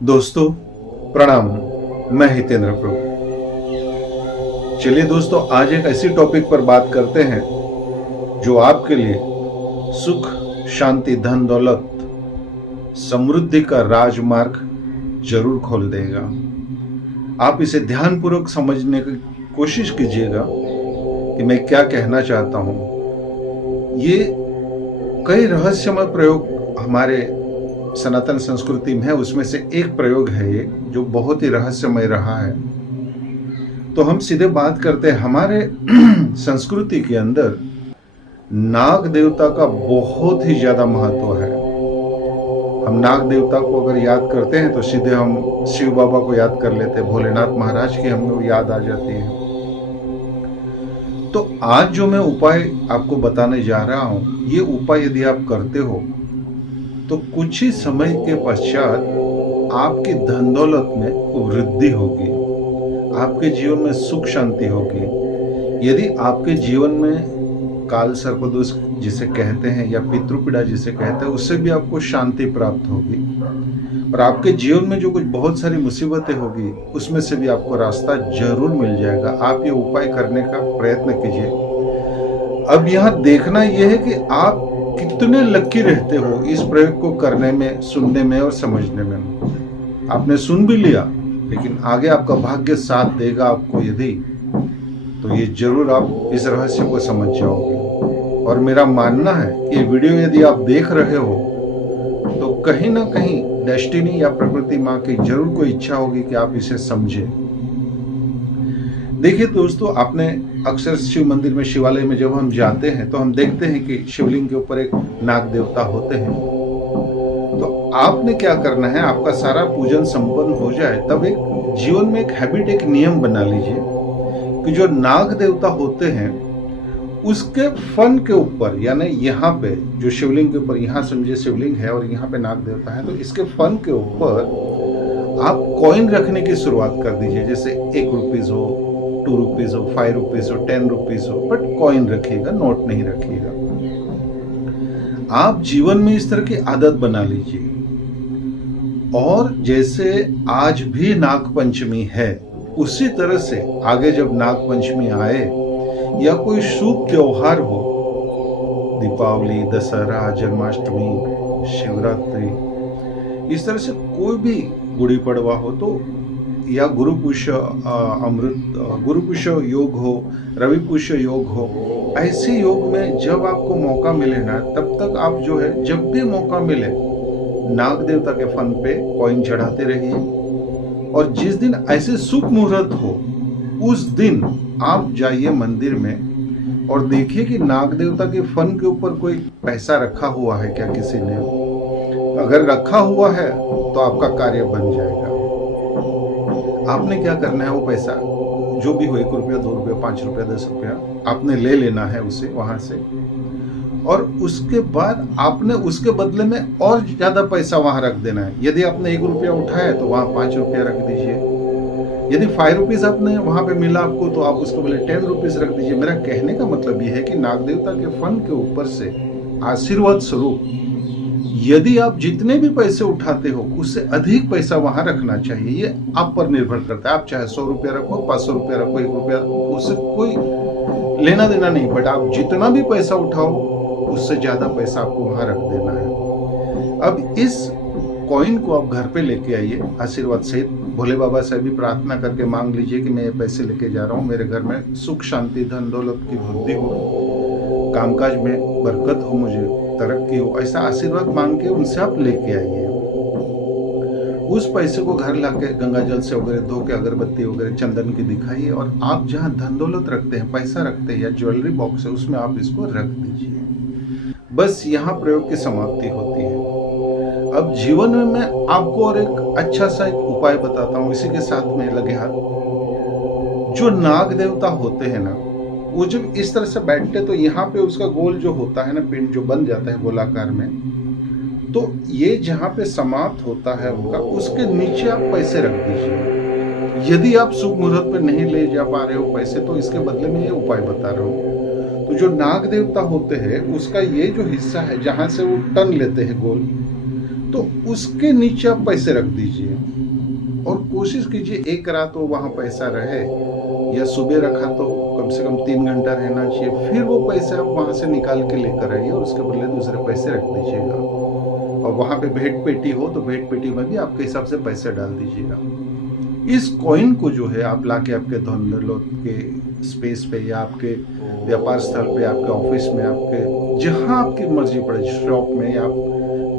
दोस्तों प्रणाम। मैं हितेंद्र प्रभु। चलिए दोस्तों, आज एक ऐसी टॉपिक पर बात करते हैं जो आपके लिए सुख, शांति, धन दौलत, समृद्धि का राजमार्ग जरूर खोल देगा। आप इसे ध्यानपूर्वक समझने की कोशिश कीजिएगा कि मैं क्या कहना चाहता हूं। ये कई रहस्यमय प्रयोग हमारे सनातन संस्कृति में है, उसमें से एक प्रयोग है ये जो बहुत ही रहस्यमय रहा है। तो हम सीधे बात करते हैं। हमारे संस्कृति के अंदर नाग देवता का बहुत ही ज्यादा महत्व है। हम नाग देवता को अगर याद करते हैं तो सीधे हम शिव बाबा को याद कर लेते हैं, भोलेनाथ महाराज की हमें याद आ जाती है। तो आज जो मैं उपाय आपको बताने जा रहा हूं, ये उपाय यदि आप करते हो तो कुछ ही समय के पश्चात आपकी धन दौलत में वृद्धि होगी, आपके जीवन में सुख शांति होगी। यदि आपके जीवन में काल सर्पदोष जिसे कहते हैं या पितृपीड़ा जिसे कहते हैं, उससे भी आपको शांति प्राप्त होगी। और आपके जीवन में जो कुछ बहुत सारी मुसीबतें होगी उसमें से भी आपको रास्ता जरूर मिल जाएगा। आप ये उपाय करने का प्रयत्न कीजिए। अब यहाँ देखना यह है कि आप कितने लकी रहते हो इस प्रयोग को करने में, सुनने में और समझने में। आपने सुन भी लिया, लेकिन आगे आपका भाग्य साथ देगा आपको यदि, तो ये जरूर आप इस रहस्य को समझ जाओगे। और मेरा मानना है कि ये वीडियो यदि आप देख रहे हो तो कहीं ना कहीं डेस्टिनी या प्रकृति माँ की जरूर कोई इच्छा होगी कि आप इसे समझे। देखिए दोस्तों, आपने अक्सर शिव मंदिर में, शिवालय में जब हम जाते हैं तो हम देखते हैं कि शिवलिंग के ऊपर एक नाग देवता होते हैं। तो आपने क्या करना है, आपका सारा पूजन संपन्न हो जाए तब एक जीवन में एक हैबिट, एक नियम बना लीजिए कि जो नाग देवता होते हैं उसके फन के ऊपर, यानी यहाँ पे जो शिवलिंग के ऊपर, यहाँ समझिए शिवलिंग है और यहाँ पे नाग देवता है, तो इसके फन के ऊपर आप कॉइन रखने की शुरुआत कर दीजिए। जैसे 1 रुपीज हो, 2 रुपीज हो, 5 रुपीज हो, 10 रुपीज हो, बट कॉइन रखिएगा, नोट नहीं रखिएगा। आप जीवन में इस तरह की आदत बना लीजिए। और जैसे आज भी नाग पंचमी है, उसी तरह से आगे जब नाग पंचमी आए या कोई शुभ त्योहार हो, दीपावली, दशहरा, जन्माष्टमी, शिवरात्रि, इस तरह से कोई भी गुड़ी पड़वा हो, तो या गुरुपुष्य योग हो, रवि पुष्य योग हो, ऐसे योग में जब आपको मौका मिले ना, तब तक आप जो है जब भी मौका मिले नाग देवता के फन पे कॉइन चढ़ाते रहिए। और जिस दिन ऐसे शुभ मुहूर्त हो उस दिन आप जाइए मंदिर में और देखिए कि नाग देवता के फन के ऊपर कोई पैसा रखा हुआ है क्या किसी ने। अगर रखा हुआ है तो आपका कार्य बन जाएगा। आपने क्या करना है, वो पैसा जो भी हो, 1 रुपया, 2 रुपया, 5 रुपया, 10 रुपया, आपने ले लेना है उसे वहां से। और उसके बाद आपने उसके बदले में और ज्यादा पैसा वहां रख देना है। यदि आपने 1 रुपया उठाया तो वहां 5 रुपया रख दीजिए। यदि 5 रुपीज आपने वहां पे मिला आपको, तो आप उसको बोले 10 रुपीज रख दीजिए। मेरा कहने का मतलब यह है कि नाग देवता के फन के ऊपर से आशीर्वाद स्वरूप यदि आप जितने भी पैसे उठाते हो उससे अधिक पैसा वहां रखना चाहिए। ये आप पर निर्भर करता है। आप चाहे 100 रुपया रखो, 500 रुपया रखो, 1 रुपया, उससे कोई लेना देना नहीं, बट आप जितना भी पैसा उठाओ उससे ज्यादा पैसा आपको वहां रख देना है। अब इस कॉइन को आप घर पे लेके आइए, आशीर्वाद सहित भोले बाबा से भी प्रार्थना करके मांग लीजिए कि मैं ये पैसे लेके जा रहा हूँ, मेरे घर में सुख शांति, धन दौलत की वृद्धि हो, कामकाज में बरकत हो, मुझे तरक्की हो, ऐसा आशीर्वाद मांग के उनसे आप लेके आइए। उस पैसे को घर लाके गंगा जल से वगैरह धो के, अगरबत्ती वगैरह चंदन की दिखाइए, और आप जहाँ धन दौलत रखते हैं, पैसा रखते हैं या ज्वेलरी बॉक्स है, उसमें आप इसको रख दीजिए। बस यहाँ प्रयोग की समाप्ति होती है। अब जीवन में मैं आपको और एक अच्छा सा एक उपाय बताता हूँ, इसी के साथ में लगे हाथ। जो नाग देवता होते हैं ना, वो जब इस तरह से बैठते तो यहाँ पे उसका गोल जो होता है ना, पिंड जो बन जाता है गोलाकार में, तो ये जहाँ पे समाप्त होता है उनका, उसके नीचे आप पैसे रख दीजिए। यदि आप शुभ मुहूर्त पे नहीं ले जा पा रहे हो पैसे, तो इसके बदले में ये उपाय बता रहा हूँ। तो जो नाग देवता होते हैं उसका ये जो हिस्सा है जहाँ से वो टन लेते हैं गोल, तो उसके नीचे आप पैसे रख दीजिए और कोशिश कीजिए एक रात वो वहाँ पैसा रहे, या सुबह रखा तो कम से कम 3 घंटा रहना चाहिए। फिर वो पैसे आप वहाँ से निकाल के लेकर आइए और उसके बदले दूसरे पैसे रख दीजिएगा। और वहाँ पे भेंट पेटी हो तो भेंट पेटी में भी आपके हिसाब से पैसे डाल दीजिएगा। इस कॉइन को जो है आप लाके आपके धनदौलत के स्पेस पे या आपके व्यापार स्थल पे, आपके ऑफिस में, आपके जहाँ आपकी मर्जी पड़े, शॉप में या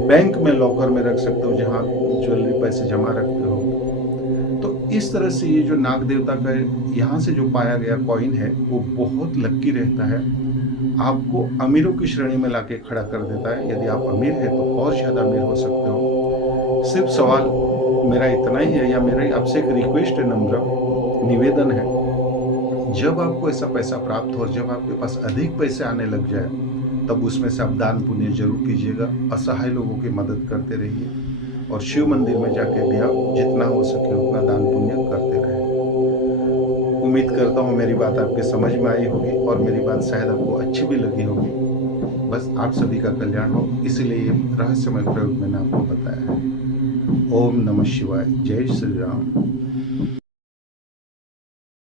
बैंक में लॉकर में रख सकते हो, जहाँ आप ज्वेलरी पैसे जमा रखते हो। तो इस तरह से ये जो नाग देवता का यहाँ से जो पाया गया कॉइन है वो बहुत लक्की रहता है, आपको अमीरों की श्रेणी में लाके खड़ा कर देता है। यदि आप अमीर हैं तो और ज़्यादा अमीर हो सकते हो। सिर्फ सवाल मेरा इतना ही है, या मेरी आपसे एक रिक्वेस्ट है, नम्र निवेदन है, जब आपको ऐसा पैसा प्राप्त हो, जब आपके पास अधिक पैसे आने लग जाए, तब उसमें से आप दान पुण्य जरूर कीजिएगा। असहाय लोगों की मदद करते रहिए और शिव मंदिर में जाके भी आप जितना हो सके उतना दान पुण्य करते रहें। उम्मीद करता हूँ मेरी बात आपके समझ में आई होगी और मेरी बात शायद आपको अच्छी भी लगी होगी। बस आप सभी का कल्याण हो, इसीलिए ये रहस्यमय प्रयोग मैंने आपको बताया है। ओम नमः शिवाय। जय श्री राम।